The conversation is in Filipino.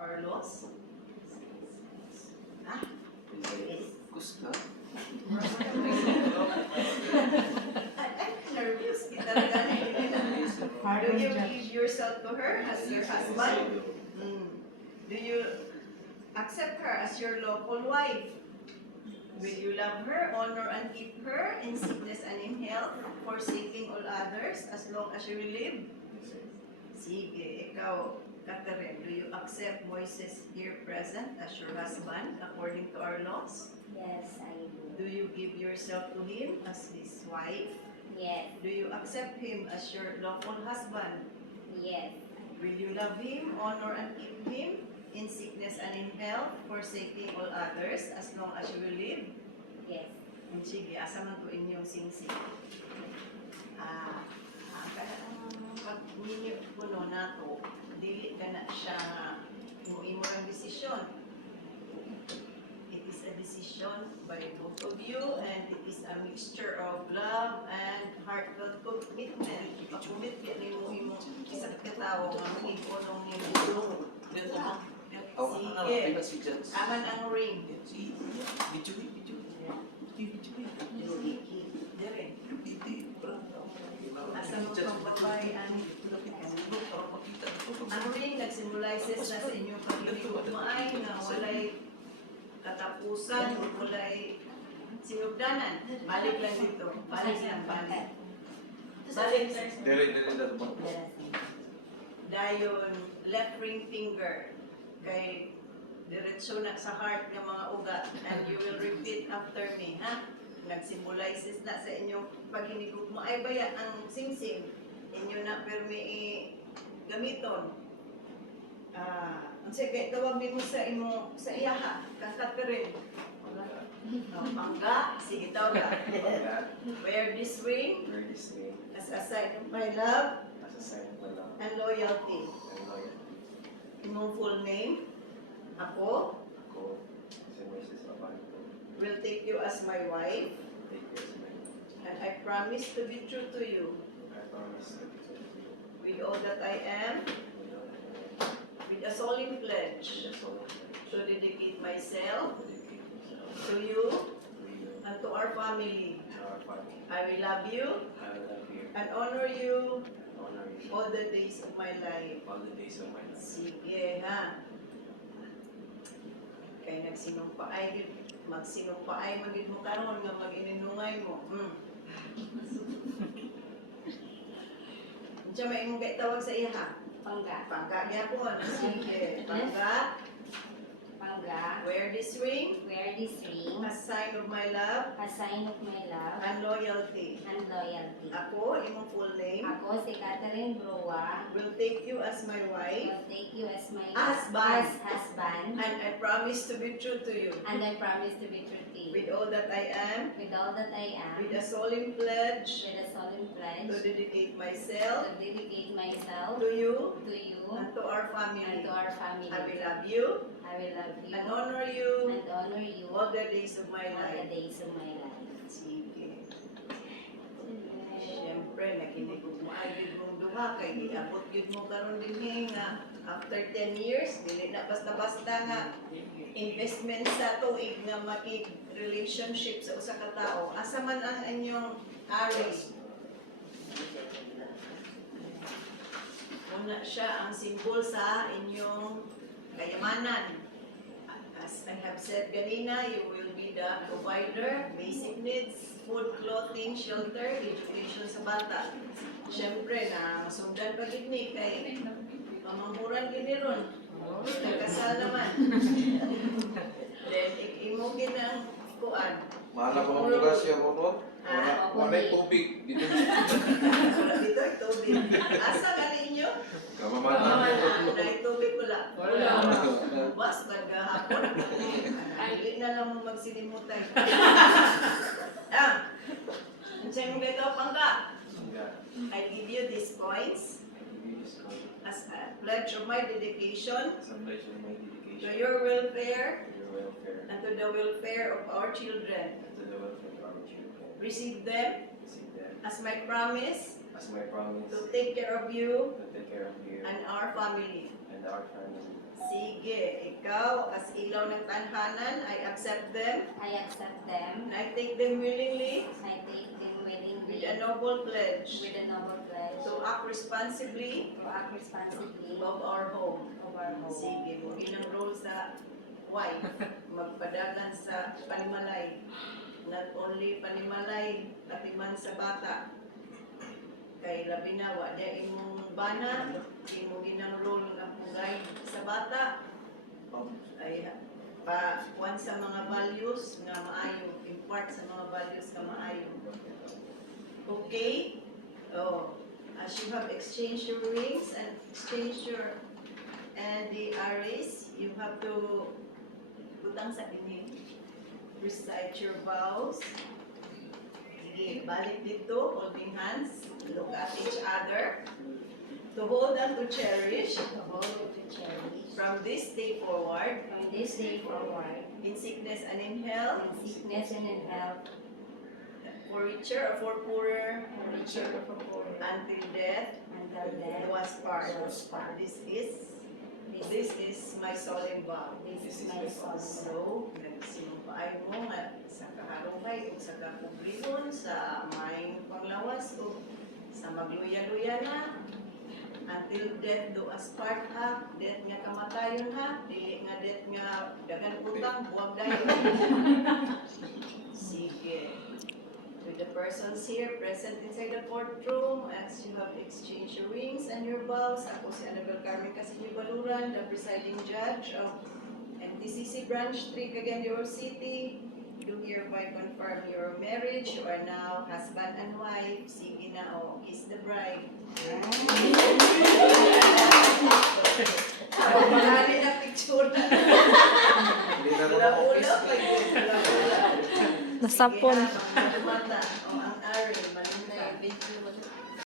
Carlos? Ah? Gusto? I'm nervous. Do you give yourself to her as your husband? Do you accept her as your lawful wife? Will you love her, honor, and keep her in sickness and in health, forsaking all others as long as you will live? Sige, ikaw, Catherine, do you accept Moises here present as your husband according to our laws? Yes, I do. Do you give yourself to him as his wife? Yes, Do you accept him as your lawful husband? yes, Will you love him, honor, and keep him in sickness and in health, forsaking all others as long as you will live? yes. Sige, asa man to inyong singsing. Ang pag-minyo ko no na to, dili ka na siya imo ang desisyon. It is a decision by both of you, and it is a mixture of love and heartfelt commitment. Pag-commit ka nimo imo isang katao nga mag-ipunong nimo. Sige, aman ang ring. Asa mo kang babae ang ring nag-symbolises na sa inyong pag-ibig-ugmaay na walay katapusan o walay sinugdanan. Balik lang dito. Balik lang, balik. Balik lang. Dayon, left ring finger kay diretso na sa heart ng mga ugat, and you will repeat after me, ha? Nag-symbolizes na sa inyong paghinigog mo. Ay baya ang sing-sing inyo na permi gamiton. Ang sige, tawag din mo sa imo sa iyaha, kasat ka rin. Pangga, sige tawag ka. Wear this ring as a sign of my love and loyalty. Imong full name, ako, will take you as my wife, and I promise to be true to you with all that I am, with a solemn pledge to dedicate myself to you and to our family. I will love you and honor you all the days of my life. Sige, ha? Kaya nagsinumpaay, magsinumpaay magid mo karon nga mag-ininungay mo. Unsa may imong kay tawag sa iya, ha? Pangga. Pangga gyapon. Sige, pangga. Pangga. Wear this ring Wear this ring as sign of my love a sign of my love and loyalty. and loyalty. Ako, imong full name, Ako si Catherine Brua. will take you as my wife, Will take you as my Husband. husband, and I promise to be true to you and I promise to be true to you with all that I am, with all that I am, with a solemn pledge with a solemn to pledge dedicate myself to dedicate myself to you to you and to our and family. to our family. I will love you I will love you and honor you and honor you all the days of my all the life. days of my life. Sige. Siyempre, nakinigog mo agad mong duha kay iabot yun mo karon din nga after 10 years, dili na basta-basta nga investment sa tuig nga makig-relationship sa usa ka tao. Asa man ang inyong ari? Una siya ang simbol sa inyong kayamanan. As I have said kanina, you will be the provider, basic needs, food, clothing, shelter, education sa bata. Siyempre na masundan pa gid ni kay pamanghuran gini ron. Nagkasal naman. Then imo gid ang kuan. Mahala ko ng lugar siya, Ronald. Ah, Walay tubig. Dito. wala dito ay tubig. Asa gali inyo? Kamamalan. Na tubig wala. Bas naghahapon. Dili na lang mo magsinimutay. Unsay mo kay pangga? I give you these points as a pledge of my dedication to your welfare and to the welfare of our children. Receive them as my promise as my promise to take care of you to take care of you and our family. and our family. Sige, ikaw, as ilaw ng tanhanan, I accept them, I accept them. and I take them willingly I take them willingly with a noble pledge with a noble pledge to act responsibly to act responsibly of our home. of our home. Sige, mo ginang role sa wife, magpadagan sa panimalay. Not only panimalay, pati man sa bata. Kay labi na, wa dia imong bana, imo ginang role nga pugay sa bata. Ay, kuwan sa mga values nga maayo, impart sa mga values nga maayo. Okay? Oh, as you have exchanged your rings and exchanged your and the arrays, you have to butang sa kini. Recite your vows. Sige, balik dito, holding hands. Look at each other. To hold and to cherish To hold and to cherish from this day forward, from this day forward, in sickness and in health, in sickness and in health, for richer or for poorer, for richer or for poorer, until death until death do us part. do us part. This is my solemn vow. This is my solemn vow. So, nagsinumpay mo nga sa kaharungay o sa kakubrihon, sa may panglawas o sa magluya-luya na, until death do us part ha, death nga kamatayon ha, dili nga death nga dagan utang, buwag dayon. Sige. With the persons here present inside the courtroom, as you have exchanged your rings and your vows, ako si Annabel Carmen Castillo Baluran, the presiding judge of MTCC Branch 3, Cagayan de Oro City, do hereby confirm your marriage. You are now husband and wife. Sige na, o, kiss the bride. Ako marami na picture na. Hindi na ako Ula-ula, pag ula-ula. Nasapon. Sige na, mga mata. O,